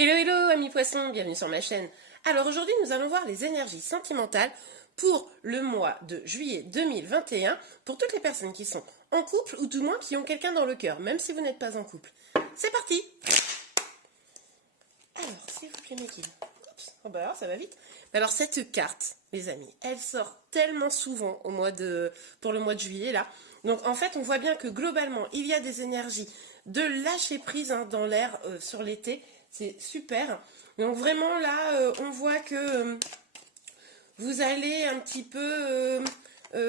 Hello hello amis poissons, bienvenue sur ma chaîne. Alors aujourd'hui nous allons voir les énergies sentimentales pour le mois de juillet 2021 pour toutes les personnes qui sont en couple ou du moins qui ont quelqu'un dans le cœur, même si vous n'êtes pas en couple. C'est parti. Alors s'il vous plaît mes guides. Oups, oh bah alors ça va vite. Alors cette carte les amis, elle sort tellement souvent pour le mois de juillet là. Donc en fait on voit bien que globalement il y a des énergies de lâcher prise dans l'air sur l'été. C'est super. Donc vraiment là, on voit que vous allez un petit peu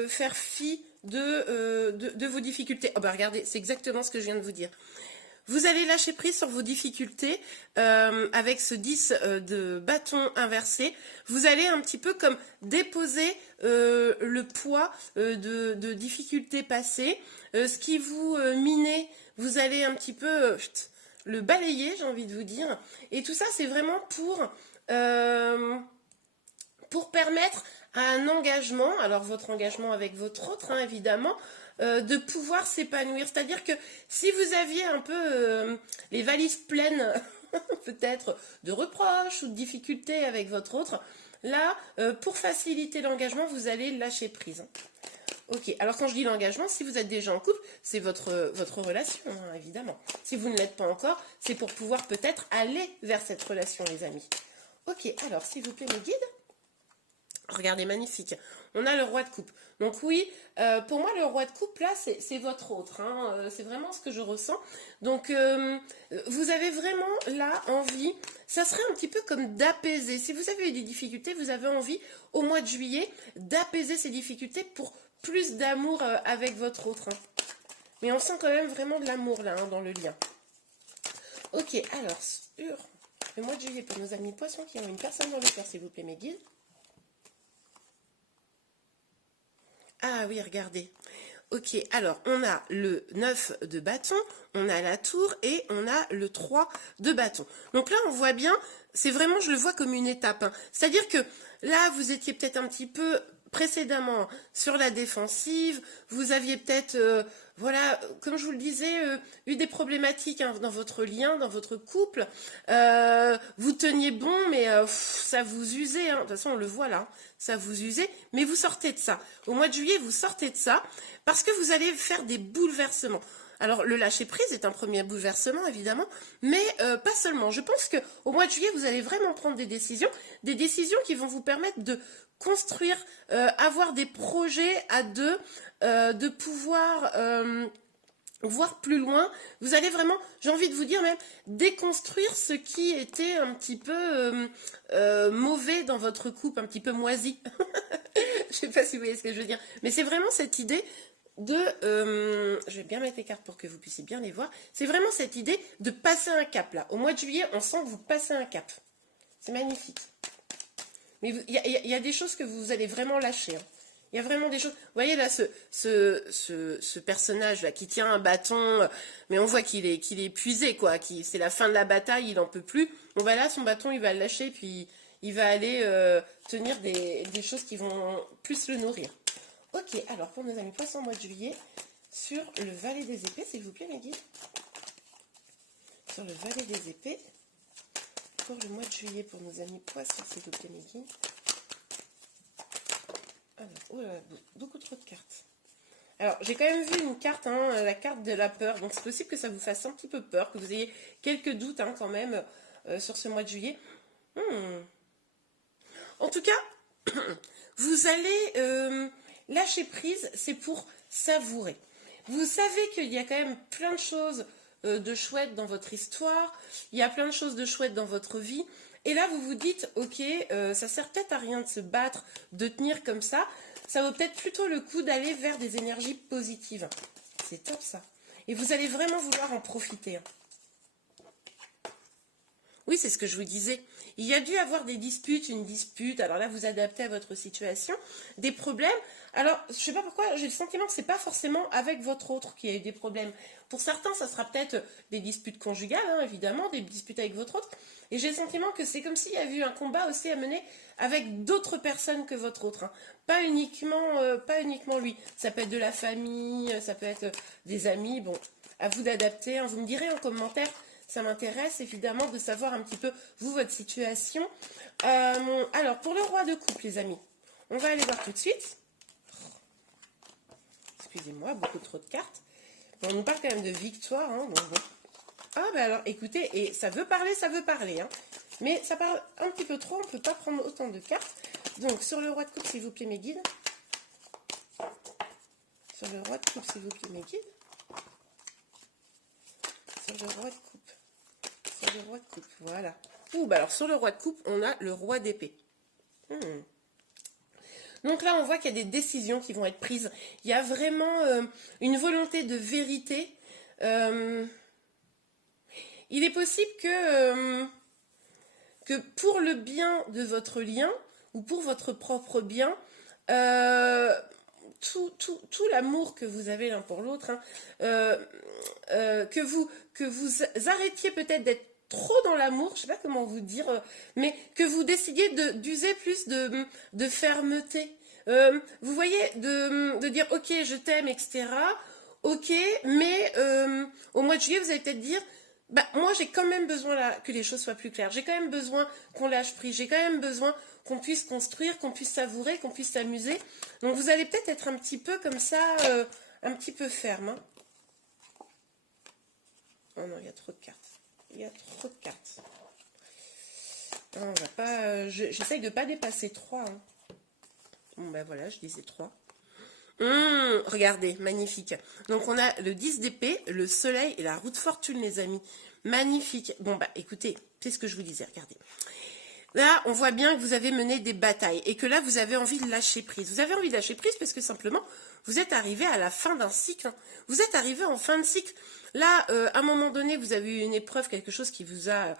faire fi de vos difficultés. Oh bah regardez, c'est exactement ce que je viens de vous dire. Vous allez lâcher prise sur vos difficultés avec ce 10 de bâton inversé. Vous allez un petit peu comme déposer le poids de difficultés passées. Ce qui vous minait, vous allez un petit peu... le balayer, j'ai envie de vous dire. Et tout ça, c'est vraiment pour permettre à un engagement, alors votre engagement avec votre autre, évidemment, de pouvoir s'épanouir. C'est-à-dire que si vous aviez un peu les valises pleines, peut-être de reproches ou de difficultés avec votre autre, là, pour faciliter l'engagement, vous allez lâcher prise. Ok, alors quand je dis l'engagement, si vous êtes déjà en couple, c'est votre relation, évidemment. Si vous ne l'êtes pas encore, c'est pour pouvoir peut-être aller vers cette relation, les amis. Ok, alors s'il vous plaît, mes guides. Regardez, magnifique. On a le roi de coupe. Donc oui, pour moi, le roi de coupe, là, c'est votre autre. C'est vraiment ce que je ressens. Donc, vous avez vraiment, là, envie, ça serait un petit peu comme d'apaiser. Si vous avez eu des difficultés, vous avez envie, au mois de juillet, d'apaiser ces difficultés pour plus d'amour avec votre autre. Mais on sent quand même vraiment de l'amour, là, dans le lien. Ok, alors, sur le mois de juillet, pour nos amis poissons qui ont une personne dans le cœur, s'il vous plaît, mes guides. Ah oui, regardez. Ok, alors on a le 9 de bâton, on a la tour et on a le 3 de bâton. Donc là, on voit bien, c'est vraiment, je le vois comme une étape. C'est-à-dire que là, vous étiez peut-être un petit peu précédemment sur la défensive, vous aviez peut-être, voilà, comme je vous le disais, eu des problématiques dans votre lien, dans votre couple. Vous teniez bon, mais ça vous usait. De toute façon, on le voit là, ça vous usait. Mais vous sortez de ça. Au mois de juillet, vous sortez de ça parce que vous allez faire des bouleversements. Alors, le lâcher-prise est un premier bouleversement, évidemment, mais pas seulement. Je pense qu'au mois de juillet, vous allez vraiment prendre des décisions qui vont vous permettre de construire, avoir des projets à deux, de pouvoir voir plus loin. Vous allez vraiment, j'ai envie de vous dire même, déconstruire ce qui était un petit peu mauvais dans votre couple, un petit peu moisi. Je sais pas si vous voyez ce que je veux dire, mais c'est vraiment cette idée de, je vais bien mettre les cartes pour que vous puissiez bien les voir, c'est vraiment cette idée de passer un cap là. Au mois de juillet, on sent que vous passez un cap. C'est magnifique. Mais il y a des choses que vous allez vraiment lâcher. Il y a vraiment des choses. Vous voyez là ce personnage là qui tient un bâton, mais on voit qu'il est épuisé quoi. C'est la fin de la bataille, il n'en peut plus. Bon bah là son bâton il va le lâcher puis il va aller tenir des choses qui vont plus le nourrir. Ok, alors pour nos amis poissons mois de juillet, sur le valet des épées, s'il vous plaît mes guides. Sur le valet des épées, pour le mois de juillet pour nos amis poissons, s'il vous plaît mes guides. Alors, oh là, beaucoup trop de cartes. Alors, j'ai quand même vu une carte, la carte de la peur. Donc, c'est possible que ça vous fasse un petit peu peur, que vous ayez quelques doutes quand même sur ce mois de juillet. En tout cas, vous allez lâcher prise, c'est pour savourer. Vous savez qu'il y a quand même plein de choses de chouettes dans votre histoire. Il y a plein de choses de chouettes dans votre vie. Et là, vous vous dites, ok, ça sert peut-être à rien de se battre, de tenir comme ça. Ça vaut peut-être plutôt le coup d'aller vers des énergies positives. C'est top ça. Et vous allez vraiment vouloir en profiter. Oui, c'est ce que je vous disais. Il y a dû avoir des disputes, une dispute. Alors là, vous adaptez à votre situation, des problèmes. Alors, je ne sais pas pourquoi, j'ai le sentiment que ce n'est pas forcément avec votre autre qui a eu des problèmes. Pour certains, ça sera peut-être des disputes conjugales, évidemment, des disputes avec votre autre. Et j'ai le sentiment que c'est comme s'il y avait eu un combat aussi à mener avec d'autres personnes que votre autre. Pas uniquement lui. Ça peut être de la famille, ça peut être des amis. Bon, à vous d'adapter. Vous me direz en commentaire Ça m'intéresse évidemment de savoir un petit peu, vous, votre situation. Alors, pour le roi de coupe, les amis, on va aller voir tout de suite. Excusez-moi, beaucoup trop de cartes. Bon, on nous parle quand même de victoire. Hein, bon. Ah, ben alors, écoutez, et ça veut parler. Hein, mais ça parle un petit peu trop, on ne peut pas prendre autant de cartes. Donc, sur le roi de coupe, s'il vous plaît, mes guides. Sur le roi de coupe, s'il vous plaît, mes guides. Sur le roi de coupe. Sur le roi de coupe, voilà. Ouh, bah alors, sur le roi de coupe, on a le roi d'épée. Donc là, on voit qu'il y a des décisions qui vont être prises. Il y a vraiment une volonté de vérité. Il est possible que pour le bien de votre lien, ou pour votre propre bien, tout l'amour que vous avez l'un pour l'autre, hein, que vous arrêtiez peut-être d'être trop dans l'amour, je ne sais pas comment vous dire, mais que vous décidiez d'user plus de fermeté. Vous voyez, de dire ok, je t'aime, etc. Ok, mais au mois de juillet, vous allez peut-être dire bah, moi j'ai quand même besoin là, que les choses soient plus claires. J'ai quand même besoin qu'on lâche prise. J'ai quand même besoin qu'on puisse construire, qu'on puisse savourer, qu'on puisse s'amuser. Donc vous allez peut-être être un petit peu comme ça, un petit peu ferme. Hein. Oh non, il y a trop de cartes. Il y a trop de cartes. Non, on va pas. J'essaye de ne pas dépasser 3. Hein. Bon ben voilà, je disais 3. Regardez, magnifique. Donc on a le 10 d'épée, le soleil et la roue de fortune, les amis. Magnifique. Bon bah écoutez, c'est ce que je vous disais, regardez. Là, on voit bien que vous avez mené des batailles et que là, vous avez envie de lâcher prise. Vous avez envie de lâcher prise parce que simplement, vous êtes arrivé à la fin d'un cycle. Hein. Vous êtes arrivé en fin de cycle. Là, à un moment donné, vous avez eu une épreuve, quelque chose qui vous a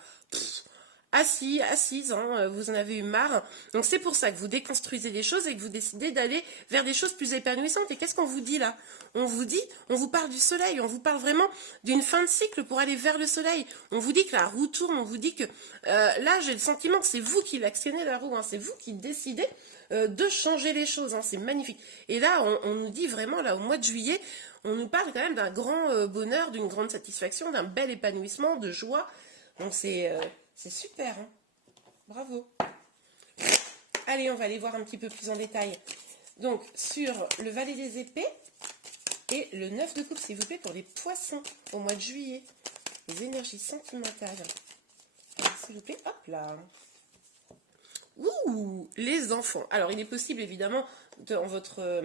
assise, hein, vous en avez eu marre. Donc c'est pour ça que vous déconstruisez les choses et que vous décidez d'aller vers des choses plus épanouissantes. Et qu'est-ce qu'on vous dit là? On vous parle du soleil, on vous parle vraiment d'une fin de cycle pour aller vers le soleil. On vous dit que la roue tourne, on vous dit que là j'ai le sentiment que c'est vous qui l'actionnez la roue, hein, c'est vous qui décidez de changer les choses, hein, c'est magnifique. Et là on nous dit vraiment, là au mois de juillet, on nous parle quand même d'un grand bonheur, d'une grande satisfaction, d'un bel épanouissement, de joie. Donc c'est super, hein. Bravo. Allez, on va aller voir un petit peu plus en détail. Donc, sur le valet des épées et le 9 de coupe, s'il vous plaît, pour les poissons au mois de juillet. Les énergies sentimentales. S'il vous plaît, hop là. Ouh, les enfants. Alors, il est possible, évidemment, dans votre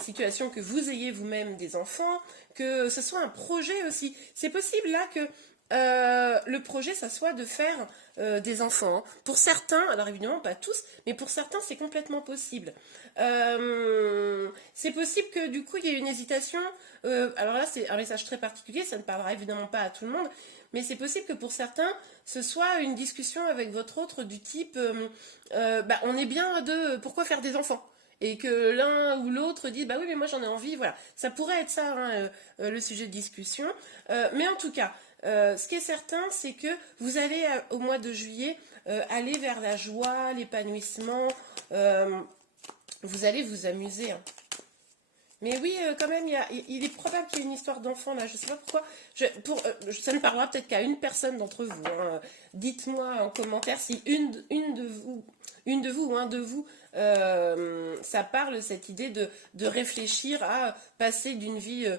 situation, que vous ayez vous-même des enfants, que ce soit un projet aussi. C'est possible, là, que le projet, ça soit de faire des enfants. Hein. Pour certains, alors évidemment pas tous, mais pour certains, c'est complètement possible. C'est possible que du coup, il y ait une hésitation. Alors là, c'est un message très particulier, ça ne parlera évidemment pas à tout le monde, mais c'est possible que pour certains, ce soit une discussion avec votre autre du type bah, on est bien de pourquoi faire des enfants et que l'un ou l'autre dit bah oui mais moi j'en ai envie, voilà, ça pourrait être ça hein, le sujet de discussion, mais en tout cas ce qui est certain, c'est que vous allez, au mois de juillet, aller vers la joie, l'épanouissement. Vous allez vous amuser. Hein. Mais oui, quand même, il est probable qu'il y ait une histoire d'enfant, là. Je ne sais pas pourquoi. Ça ne parlera peut-être qu'à une personne d'entre vous. Hein. Dites-moi en commentaire si une de vous ou un de vous, ça parle, cette idée de réfléchir à passer d'une vie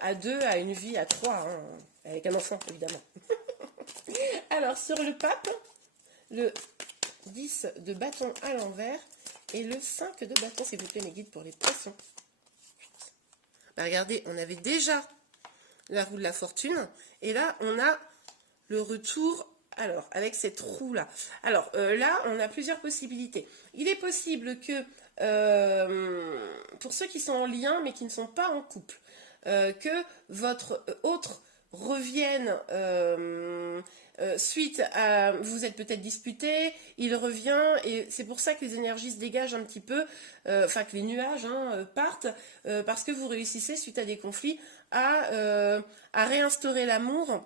à 2 à une vie à 3. Hein. Avec un enfant, évidemment. Alors, sur le pape, le 10 de bâton à l'envers et le 5 de bâton, s'il vous plaît, mes guides, pour les poissons. Bah, regardez, on avait déjà la roue de la fortune. Et là, on a le retour, alors, avec cette roue-là. Alors, là, on a plusieurs possibilités. Il est possible que, pour ceux qui sont en lien, mais qui ne sont pas en couple, que votre autre reviennent suite à... Vous êtes peut-être disputé, il revient, et c'est pour ça que les énergies se dégagent un petit peu, enfin que les nuages hein, partent, parce que vous réussissez, suite à des conflits, à réinstaurer l'amour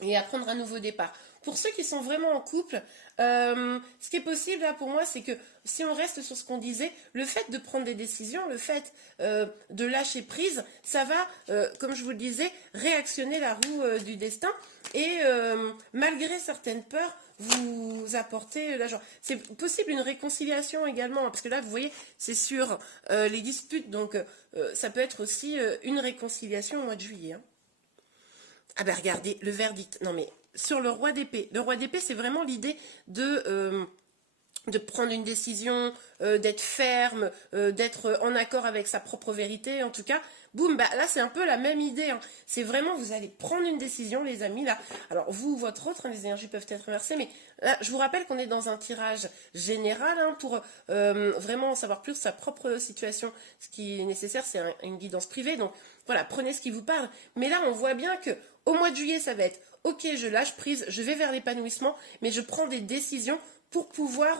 et à prendre un nouveau départ. Pour ceux qui sont vraiment en couple, ce qui est possible là pour moi, c'est que si on reste sur ce qu'on disait, le fait de prendre des décisions, le fait de lâcher prise, ça va, comme je vous le disais, réactionner la roue du destin et malgré certaines peurs, vous apporter la joie. C'est possible une réconciliation également, parce que là, vous voyez, c'est sur les disputes, donc ça peut être aussi une réconciliation au mois de juillet. Hein. Ah ben regardez, le verdict. Non mais, sur le roi d'épée. Le roi d'épée, c'est vraiment l'idée de prendre une décision, d'être ferme, d'être en accord avec sa propre vérité, en tout cas. Boum, bah là c'est un peu la même idée. Hein. C'est vraiment, vous allez prendre une décision, les amis, là. Alors vous ou votre autre, hein, les énergies peuvent être inversées, mais là, je vous rappelle qu'on est dans un tirage général hein, pour vraiment savoir plus sa propre situation. Ce qui est nécessaire, c'est une guidance privée. Donc voilà, prenez ce qui vous parle. Mais là, on voit bien que au mois de juillet, ça va être ok, je lâche prise, je vais vers l'épanouissement, mais je prends des décisions pour pouvoir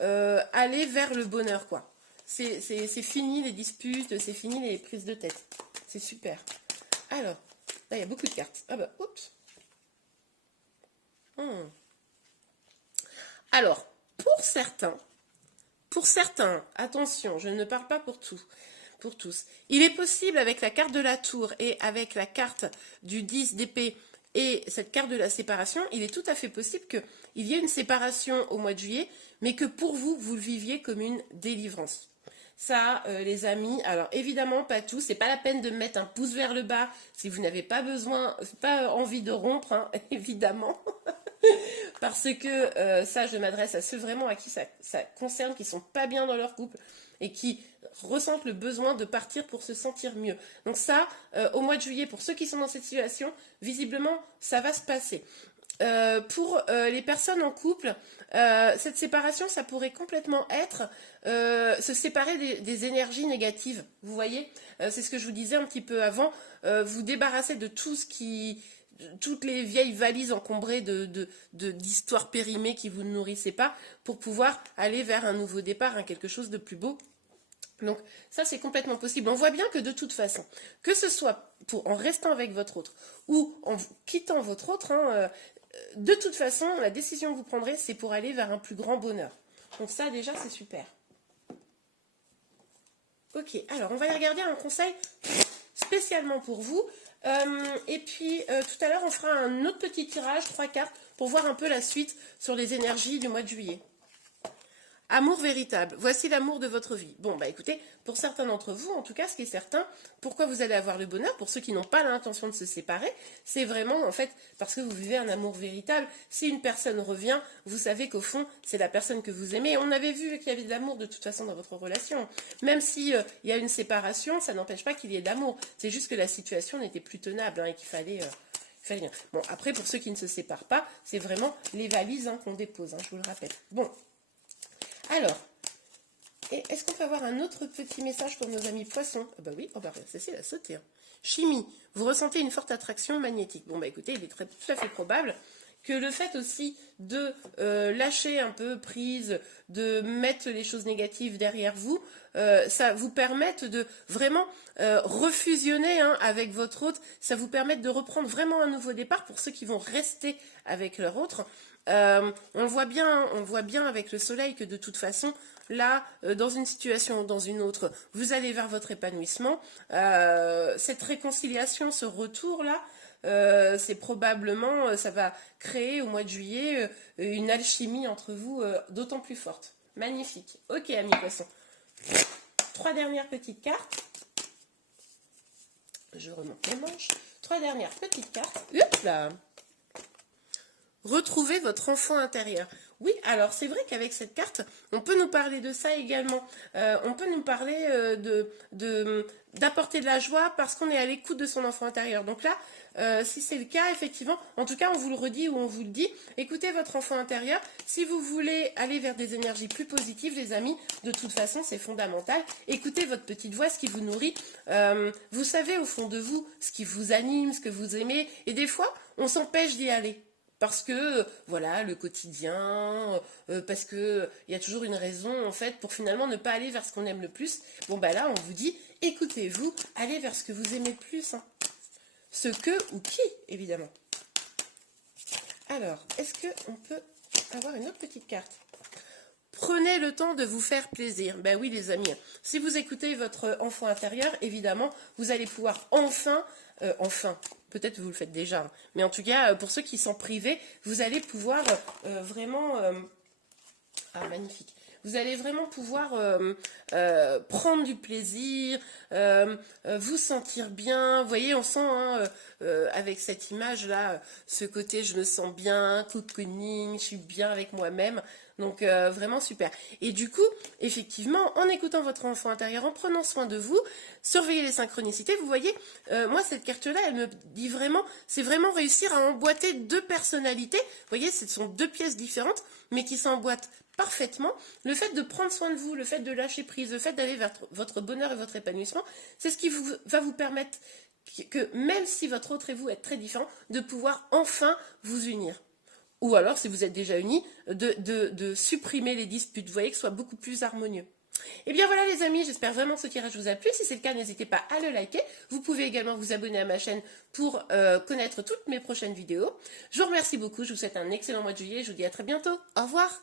aller vers le bonheur, quoi. C'est fini les disputes, c'est fini les prises de tête. C'est super. Alors, là, il y a beaucoup de cartes. Ah bah, oups. Alors, pour certains, attention, je ne parle pas pour tout, pour tous. Il est possible avec la carte de la tour et avec la carte du 10 d'épée et cette carte de la séparation, il est tout à fait possible qu'il y ait une séparation au mois de juillet, mais que pour vous, vous le viviez comme une délivrance. Ça, les amis, alors évidemment pas tout, c'est pas la peine de mettre un pouce vers le bas si vous n'avez pas besoin, pas envie de rompre, hein, évidemment. Parce que ça, je m'adresse à ceux vraiment à qui ça concerne, qui sont pas bien dans leur couple et qui ressentent le besoin de partir pour se sentir mieux. Donc ça, au mois de juillet, pour ceux qui sont dans cette situation, visiblement, ça va se passer. Pour les personnes en couple, cette séparation, ça pourrait complètement être se séparer des énergies négatives. Vous voyez, c'est ce que je vous disais un petit peu avant, vous débarrasser de tout ce qui... toutes les vieilles valises encombrées d'histoires périmées qui vous ne nourrissaient pas pour pouvoir aller vers un nouveau départ, hein, quelque chose de plus beau. Donc ça c'est complètement possible. On voit bien que de toute façon, que ce soit en restant avec votre autre ou en quittant votre autre, hein, de toute façon la décision que vous prendrez c'est pour aller vers un plus grand bonheur. Donc ça déjà c'est super. Ok, alors on va y regarder un conseil spécialement pour vous. Et puis tout à l'heure on fera un autre petit tirage, 3 cartes, pour voir un peu la suite sur les énergies du mois de juillet. Amour véritable, voici l'amour de votre vie. Bon, bah écoutez, pour certains d'entre vous, en tout cas, ce qui est certain, pourquoi vous allez avoir le bonheur, pour ceux qui n'ont pas l'intention de se séparer, c'est vraiment, en fait, parce que vous vivez un amour véritable. Si une personne revient, vous savez qu'au fond, c'est la personne que vous aimez. On avait vu qu'il y avait de l'amour de toute façon dans votre relation. Même si il y a une séparation, ça n'empêche pas qu'il y ait d'amour. C'est juste que la situation n'était plus tenable hein, et qu'il fallait... Bon, après, pour ceux qui ne se séparent pas, c'est vraiment les valises hein, qu'on dépose, hein, je vous le rappelle. Bon. Alors, est-ce qu'on peut avoir un autre petit message pour nos amis poissons? Ah bah oui, oh bah c'est la sauter. Hein. Chimie, vous ressentez une forte attraction magnétique. Bon bah écoutez, il est tout à fait probable que le fait aussi de lâcher un peu prise, de mettre les choses négatives derrière vous, ça vous permette de vraiment refusionner hein, avec votre autre, ça vous permette de reprendre vraiment un nouveau départ pour ceux qui vont rester avec leur autre. On voit bien avec le soleil que de toute façon, là, dans une situation ou dans une autre, vous allez vers votre épanouissement. Cette réconciliation, ce retour-là, c'est probablement, ça va créer au mois de juillet une alchimie entre vous d'autant plus forte. Magnifique. Ok, amis poissons. 3 dernières petites cartes. Je remonte les manches. 3 dernières petites cartes. Hop là. Retrouvez votre enfant intérieur. Oui, alors c'est vrai qu'avec cette carte, on peut nous parler de ça également. On peut nous parler d'apporter de la joie parce qu'on est à l'écoute de son enfant intérieur. Donc là, si c'est le cas, effectivement, en tout cas, on vous le redit ou on vous le dit, écoutez votre enfant intérieur. Si vous voulez aller vers des énergies plus positives, les amis, de toute façon, c'est fondamental. Écoutez votre petite voix, ce qui vous nourrit. Vous savez au fond de vous ce qui vous anime, ce que vous aimez. Et des fois, on s'empêche d'y aller. Parce que, voilà, le quotidien, parce que il y a toujours une raison, en fait, pour finalement ne pas aller vers ce qu'on aime le plus. Bon, bah là, on vous dit, écoutez-vous, allez vers ce que vous aimez le plus. Hein. Ce que ou qui, évidemment. Alors, est-ce qu'on peut avoir une autre petite carte? Prenez le temps de vous faire plaisir. Ben oui, les amis, si vous écoutez votre enfant intérieur, évidemment, vous allez pouvoir enfin, peut-être vous le faites déjà, hein, mais en tout cas, pour ceux qui sont privés, vous allez pouvoir vraiment... ah, magnifique. Vous allez vraiment pouvoir prendre du plaisir, vous sentir bien. Vous voyez, on sent hein, avec cette image-là, ce côté je me sens bien, cocooning, je suis bien avec moi-même. Donc vraiment super. Et du coup, effectivement, en écoutant votre enfant intérieur, en prenant soin de vous, surveillez les synchronicités. Vous voyez, moi cette carte-là, elle me dit vraiment, c'est vraiment réussir à emboîter deux personnalités. Vous voyez, ce sont deux pièces différentes, mais qui s'emboîtent parfaitement. Le fait de prendre soin de vous, le fait de lâcher prise, le fait d'aller vers votre bonheur et votre épanouissement, c'est ce qui va vous permettre que même si votre autre et vous êtes très différents, de pouvoir enfin vous unir. Ou alors, si vous êtes déjà unis, de supprimer les disputes, vous voyez, que ce soit beaucoup plus harmonieux. Et bien voilà les amis, j'espère vraiment que ce tirage vous a plu. Si c'est le cas, n'hésitez pas à le liker. Vous pouvez également vous abonner à ma chaîne pour connaître toutes mes prochaines vidéos. Je vous remercie beaucoup, je vous souhaite un excellent mois de juillet. Je vous dis à très bientôt. Au revoir.